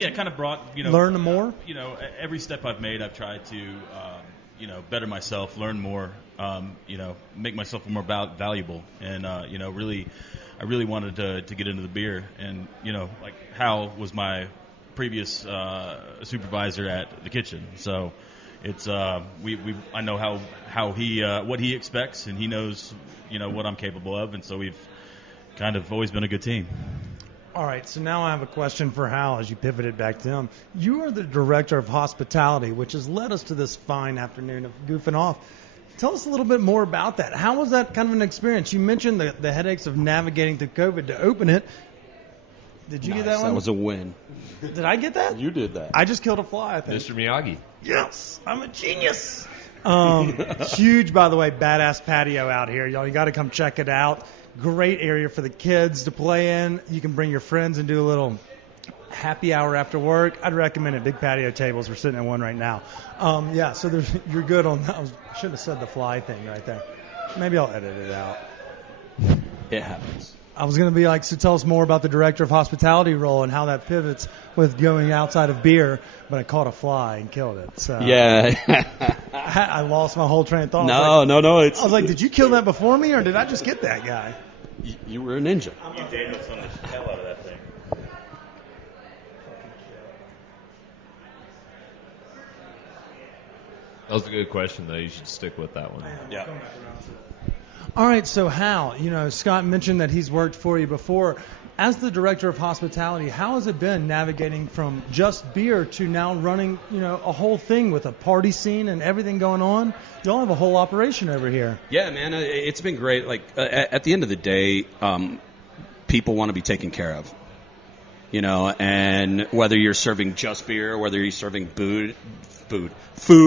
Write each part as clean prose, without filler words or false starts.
Yeah, it kind of brought, learn more. Every step I've made, I've tried to, better myself, learn more, make myself more valuable, and really, I really wanted to get into the beer, and like Hal was my previous supervisor at the kitchen, so it's I know how he what he expects, and he knows what I'm capable of, and so we've kind of always been a good team. All right, so now I have a question for Hal as you pivoted back to him. You are the director of hospitality, which has led us to this fine afternoon of goofing off. Tell us a little bit more about that. How was that kind of an experience? You mentioned the headaches of navigating through COVID to open it. Did you get that one? That was a win. Did I get that? You did that. I just killed a fly, I think. Mr. Miyagi. Yes, I'm a genius. Huge, by the way, badass patio out here. Y'all, you got to come check it out. Great area for the kids to play in. You can bring your friends and do a little happy hour after work. I'd recommend it. Big patio tables. We're sitting at one right now. So you're good on that. I shouldn't have said the fly thing right there. Maybe I'll edit it out. It happens. I was going to be like, so tell us more about the director of hospitality role and how that pivots with going outside of beer, but I caught a fly and killed it. So yeah. I lost my whole train of thought. No. I was like, did you kill that before me, or did I just get that guy? You were a ninja. You Daniels on the hell out of that thing. That was a good question, though. You should stick with that one. Yeah. All right, so Hal, Scott mentioned that he's worked for you before. As the director of hospitality, how has it been navigating from just beer to now running, a whole thing with a party scene and everything going on? Y'all have a whole operation over here. Yeah, man, it's been great. Like at the end of the day, people want to be taken care of, and whether you're serving just beer, whether you're serving food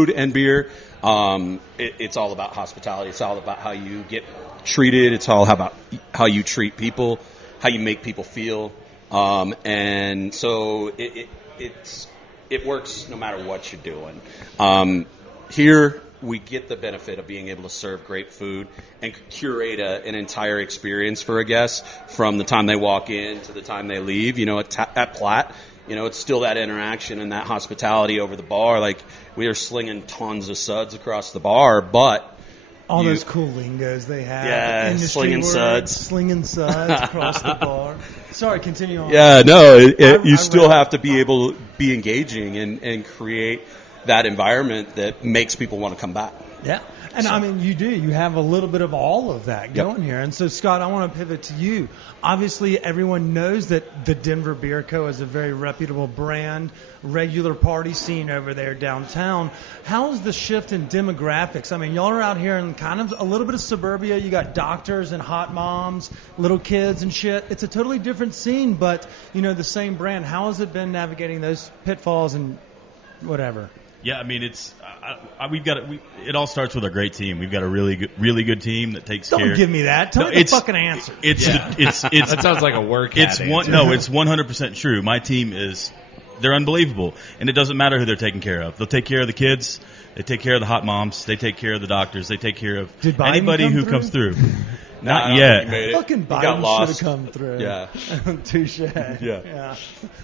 and beer, it's all about hospitality. It's all about how you get treated. It's all about how you treat people, how you make people feel, and so it works no matter what you're doing. Here we get the benefit of being able to serve great food and curate an entire experience for a guest from the time they walk in to the time they leave. At Platt, it's still that interaction and that hospitality over the bar. Like, we are slinging tons of suds across the bar, but all those cool lingos they have. Yeah, slinging suds. Slinging suds across the bar. Sorry, continue on. Yeah, no, you still have to be able to be engaging and create that environment that makes people want to come back. Yeah. And so, I mean, you do. You have a little bit of all of that going here. And so, Scott, I want to pivot to you. Obviously, everyone knows that the Denver Beer Co. is a very reputable brand, regular party scene over there downtown. How's the shift in demographics? I mean, y'all are out here in kind of a little bit of suburbia. You got doctors and hot moms, little kids and shit. It's a totally different scene, but, the same brand. How has it been navigating those pitfalls and whatever? Yeah, I mean, it all starts with a great team. We've got a really good team that takes care. Don't give me that. Tell me the fucking answer. It's that sounds like a work. It's 100% true. My team they're unbelievable, and it doesn't matter who they're taking care of. They'll take care of the kids. They take care of the hot moms. They take care of the doctors. They take care of anybody who comes through. Not yet. Fucking Biden should have come through. Yeah. Touche. Yeah.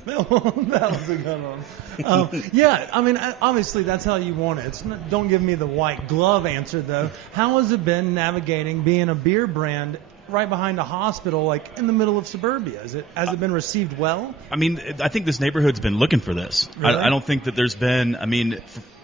That was a good one. Yeah, I mean, obviously that's how you want it. Don't give me the white glove answer, though. How has it been navigating being a beer brand right behind a hospital, like in the middle of suburbia? Has it been received well? I mean, I think this neighborhood's been looking for this. Really? I don't think that there's been,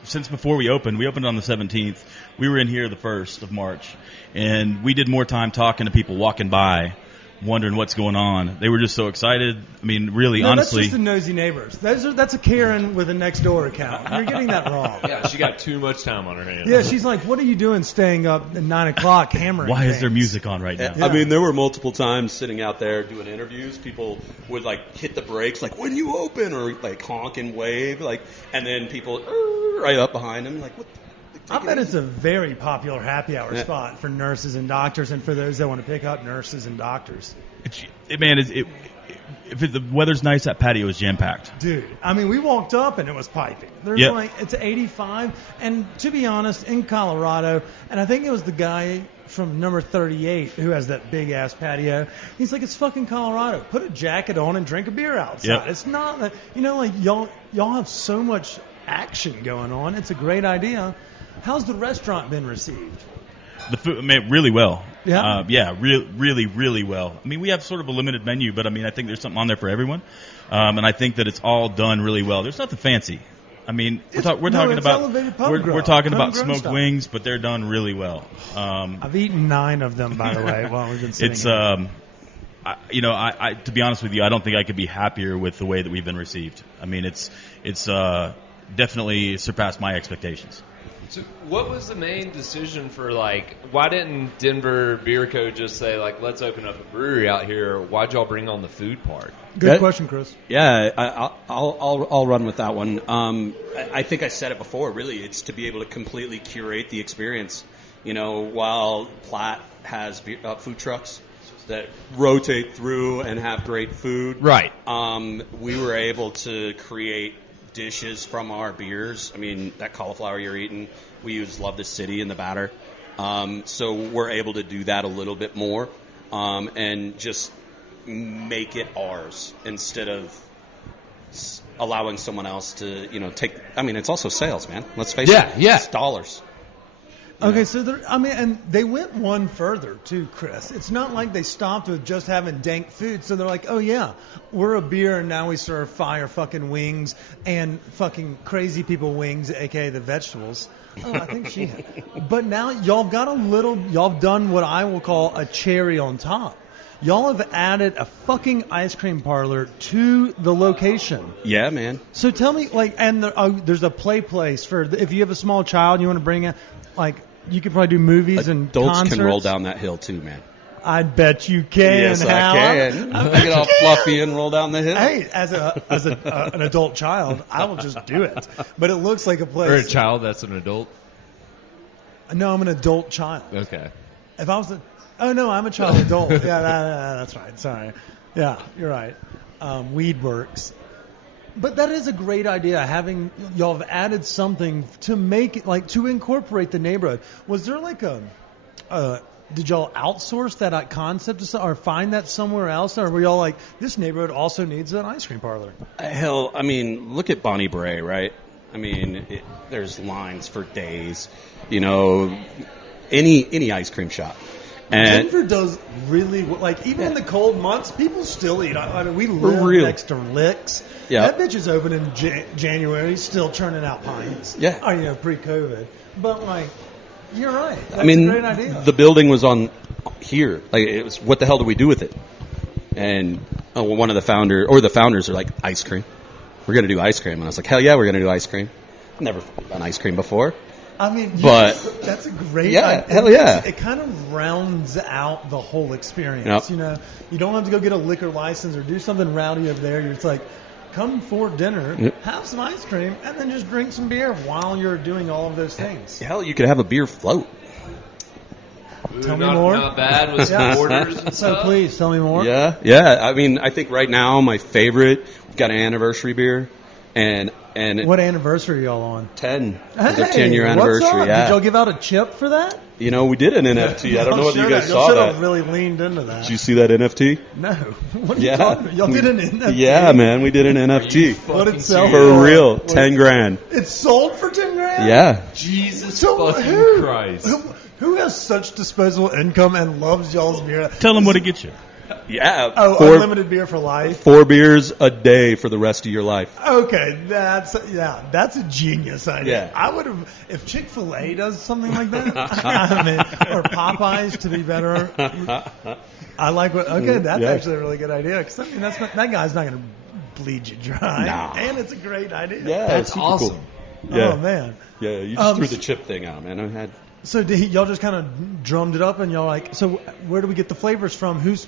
since before we opened on the 17th. We were in here the 1st of March, and we did more time talking to people walking by, wondering what's going on. They were just so excited. I mean, really, honestly. That's just the nosy neighbors. That's a Karen with a Nextdoor account. You're getting that wrong. Yeah, she got too much time on her hands. Yeah, she's like, what are you doing staying up at 9 o'clock hammering Why things? is there music on right now? Yeah. I mean, there were multiple times sitting out there doing interviews. People would, hit the brakes, when you open, or, honk and wave, and then people right up behind them, what? I bet it's a very popular happy hour spot for nurses and doctors, and for those that want to pick up nurses and doctors. if the weather's nice, that patio is jam packed. Dude, I mean, we walked up and it was piping. There's Yep. like, it's 85. And to be honest, in Colorado, and I think it was the guy from number 38 who has that big ass patio. He's like, it's fucking Colorado. Put a jacket on and drink a beer outside. Yep. It's not that, like y'all have so much action going on. It's a great idea. How's the restaurant been received? The food, man, really well. Yeah? Really, really well. I mean, we have sort of a limited menu, but I mean, I think there's something on there for everyone. And I think that it's all done really well. There's nothing fancy. I mean, we're talking about elevated pub we're grub, talking about homegrown smoked stuff. wings, but they're done really well. I've eaten 9 of them, by the way, while we've been sitting It's here. I to be honest with you, I don't think I could be happier with the way that we've been received. I mean, it's definitely surpassed my expectations. So what was the main decision for, like, why didn't Denver Beer Co. just say, like, let's open up a brewery out here? Why'd y'all bring on the food part? Good question, Chris. Yeah, I'll run with that one. I think I said it before. Really, it's to be able to completely curate the experience. While Platt has food trucks that rotate through and have great food, Right. We were able to create dishes from our beers. I mean, that cauliflower you're eating, we use Love the City in the batter. So we're able to do that a little bit more and just make it ours instead of allowing someone else to, take. I mean, it's also sales, man. Let's face it. Yeah. It's dollars. Okay, so and they went one further too, Chris. It's not like they stopped with just having dank food. So they're like, oh yeah, we're a beer and now we serve fire fucking wings and fucking crazy people wings, aka the vegetables. Oh, I think she. But now y'all have done what I will call a cherry on top. Y'all have added a fucking ice cream parlor to the location. Yeah, man. So tell me, there's a play place for if you have a small child, you want to bring it, you could probably do movies and Adults concerts. can roll down that hill too, man. I bet you can. Yes, Hal. I can. Get all fluffy and roll down the hill. Hey, as an adult child, I will just do it. But it looks like a place. For a child that's an adult? No, I'm an adult child. Okay. If I was I'm a child adult. Yeah, that's right. Sorry. Yeah, you're right. Weed works. But that is a great idea. Y'all have added something to make it to incorporate the neighborhood. Was there did y'all outsource that concept or find that somewhere else, or were y'all like, this neighborhood also needs an ice cream parlor? Hell, I mean, look at Bonnie Bray, right? I mean, there's lines for days. Any ice cream shop. And Denver does really even in the cold months, people still eat. I mean, we live next to Licks. Yeah. That bitch is open in January, still churning out pints. Yeah. Pre-COVID. But you're right. That's I mean, a great idea. the building was on here. It was, what the hell do we do with it? And one of the founders are like, ice cream. We're going to do ice cream. And I was like, hell yeah, we're going to do ice cream. I've never done ice cream before. I mean, that's a great idea. Hell yeah. It kind of rounds out the whole experience. Yep. You don't have to go get a liquor license or do something rowdy over there. You're just like, come for dinner, have some ice cream, and then just drink some beer while you're doing all of those things. Hell, you could have a beer float. Tell me more. Not bad with some orders and So stuff. please, tell me more. Yeah. I mean, I think right now my favorite, we've got an anniversary beer, and What anniversary are y'all on? 10. Hey, It's our 10-year anniversary. what's up? Yeah. Did y'all give out a chip for that? We did an NFT. I don't know whether you guys saw Y'all should that. have really leaned into that. Did you see that NFT? No. What are you talking about? Y'all did an NFT? Yeah, man, we did an NFT. What did it sell For real, 10 grand. It sold for 10 grand? Yeah. Jesus So fucking Christ. Who has such disposable income and loves y'all's beer? Tell them what it gets you. Yeah. Unlimited beer for life? 4 beers a day for the rest of your life. Okay, that's a genius idea. Yeah. I would have, if Chick-fil-A does something like that, I mean, or Popeyes to be better. I like that's actually a really good idea, because I mean, that guy's not going to bleed you dry. Nah. And it's a great idea. Yeah, That's it's super awesome. Cool. Yeah. Oh, man. Yeah, you just threw the chip thing out, man. I had. So y'all just kind of drummed it up, and y'all like, so where do we get the flavors from? Is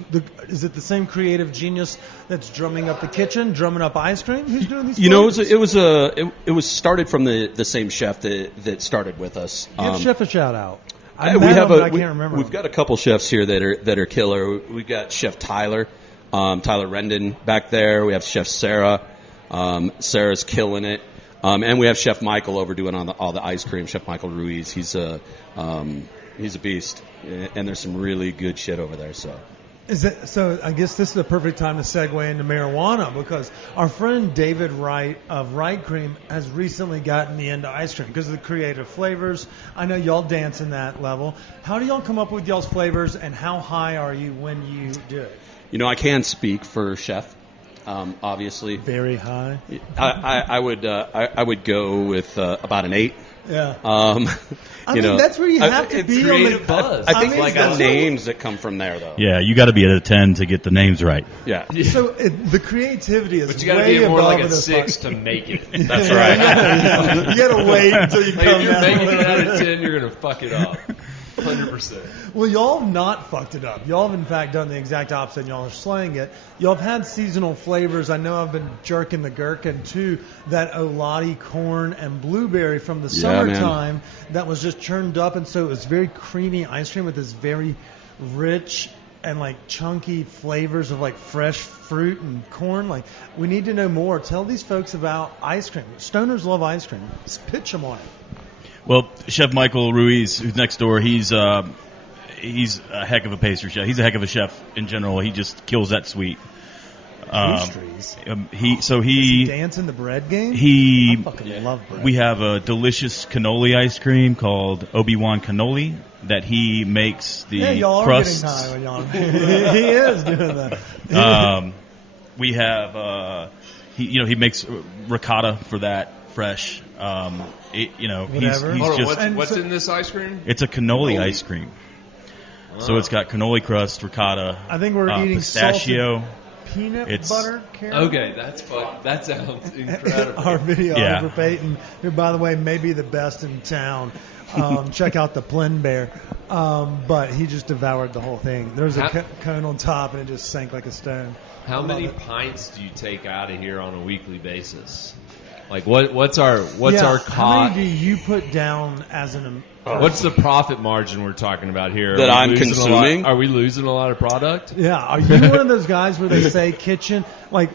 it the same creative genius that's drumming up the kitchen, drumming up ice cream? Who's doing these? It was started from the same chef that started with us. Give Chef a shout out. I can't remember. We've got a couple chefs here that are killer. We've got Chef Tyler. Tyler Rendon back there. We have Chef Sarah. Sarah's killing it. And we have Chef Michael over doing all the ice cream. Chef Michael Ruiz. He's a beast. And there's some really good shit over there. So. So I guess this is the perfect time to segue into marijuana, because our friend David Wright of Wright Cream has recently gotten me into ice cream because of the creative flavors. I know y'all dance in that level. How do y'all come up with y'all's flavors, and how high are you when you do it? I can't speak for Chef. Obviously, very high. I would go with about an 8. Yeah. I mean, that's where you have to be on the buzz. I think it's the names that come from there, though. Yeah, you got to be at a 10 to get the names right. Yeah. So the creativity is but you got to way be more above like a the 6 to make it. That's right. You got to wait until you Like, come if you're down. making it out of 10, you're going to fuck it up. 100%. Well, y'all have not fucked it up. Y'all have, in fact, done the exact opposite, and y'all are slaying it. Y'all have had seasonal flavors. I know I've been jerking the gherkin to that Olati corn and blueberry from the summertime that was just churned up, and so it was very creamy ice cream with this very rich and, like, chunky flavors of, like, fresh fruit and corn. Like, we need to know more. Tell these folks about ice cream. Stoners love ice cream. Just pitch them on it. Well, Chef Michael Ruiz, who's next door, he's a heck of a pastry chef. He's a heck of a chef in general. He just kills that sweet. Pastries. He dance in the bread game. I fucking love bread. We have a delicious cannoli ice cream called Obi-Wan Cannoli that he makes the y'all crust. Are getting high he is doing that. We have he makes ricotta for that fresh. Whatever. He's Hold just on, what's in this ice cream? it's a cannoli ice cream. So it's got cannoli crust, ricotta. I think we're eating pistachio. Peanut butter caramel. Okay, that's fun. That sounds incredible. Our videographer Peyton, who by the way may be the best in town. Check out the Plen Bear. But he just devoured the whole thing. There's a cone on top, and it just sank like a stone. How many pints do you take out of here on a weekly basis? Like what's our cost? How many do you put down as an? What's the profit margin we're talking about here? That I'm consuming? Are we losing a lot of product? Yeah. Are you one of those guys where they say kitchen, like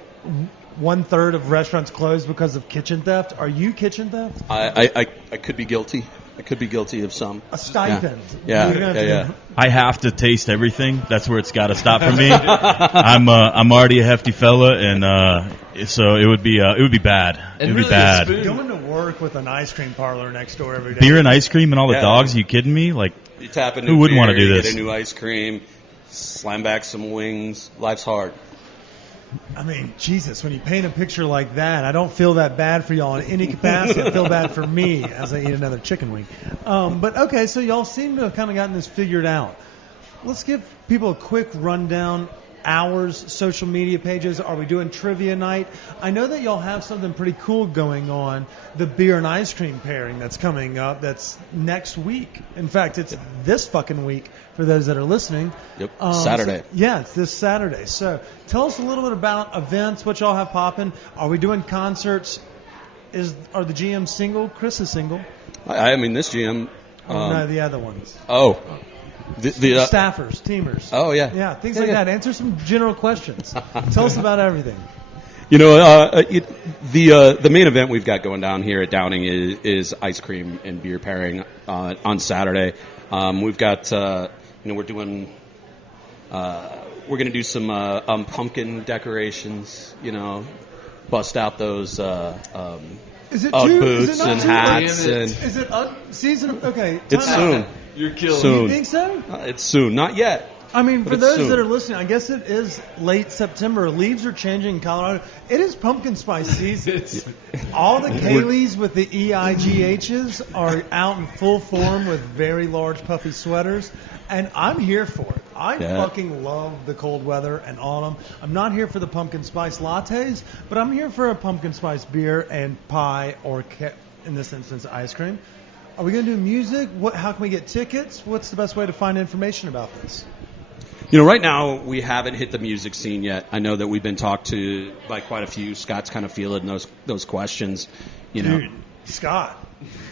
1/3 of restaurants close because of kitchen theft? Are you kitchen theft? I could be guilty. I could be guilty of some. A stipend. Yeah. I have to taste everything. That's where it's got to stop for me. I'm already a hefty fella, and so it would be bad. And it would really be bad. Going to work with an ice cream parlor next door every day. Beer and ice cream and all the dogs. Are you kidding me? Like, you tap a new who wouldn't beer, want to do you this? Get a new ice cream, slam back some wings. Life's hard. I mean, Jesus, when you paint a picture like that, I don't feel that bad for y'all in any capacity. I feel bad for me as I eat another chicken wing. But, okay, so y'all seem to have kind of gotten this figured out. Let's give people a quick rundown. Hours, social media pages. Are we doing trivia night? I know that y'all have something pretty cool going on, the beer and ice cream pairing that's coming up. That's next week. In fact, it's this fucking week for those that are listening. Yep, Saturday. It's this Saturday. So tell us a little bit about events, what y'all have popping. Are we doing concerts? Are the GMs single? Chris is single. I mean, this GM. No, the other ones. Oh. The staffers, teamers. Oh, yeah. Yeah, things like that. Answer some general questions. Tell us about everything. The main event we've got going down here at Downing is ice cream and beer pairing on Saturday. We've got, we're doing, we're going to do some pumpkin decorations, bust out those Is it Ugg too, boots is it not and too hats. late? And Is it season? Okay, it's soon. You're killing Soon. You think so? It's soon. Not yet. I mean, But for it's those soon. that are listening, I guess it is late September. Leaves are changing in Colorado. It is pumpkin spice season. All the Kayleys with the EIGHs are out in full form with very large puffy sweaters, and I'm here for it. I fucking love the cold weather and autumn. I'm not here for the pumpkin spice lattes, but I'm here for a pumpkin spice beer and pie or, in this instance, ice cream. Are we going to do music? How can we get tickets? What's the best way to find information about this? Right now we haven't hit the music scene yet. I know that we've been talked to by quite a few. Scott's kind of fielding those questions. Dude, Scott,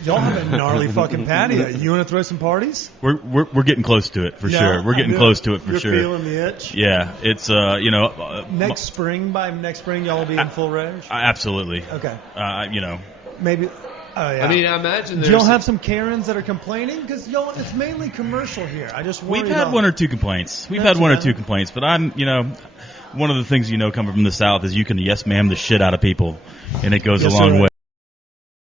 Y'all have a gnarly fucking patio. You want to throw some parties? We're getting close to it for sure. We're getting close to it for sure. You're feeling the itch. Yeah, it's next spring, y'all will be in full rage. Absolutely. Okay. Maybe. Oh yeah. I mean, I imagine do y'all have some Karens that are complaining? Because y'all, it's mainly commercial here. We've had one or two complaints. But I'm, one of the things coming from the South is you can yes ma'am the shit out of people, and it goes a long way.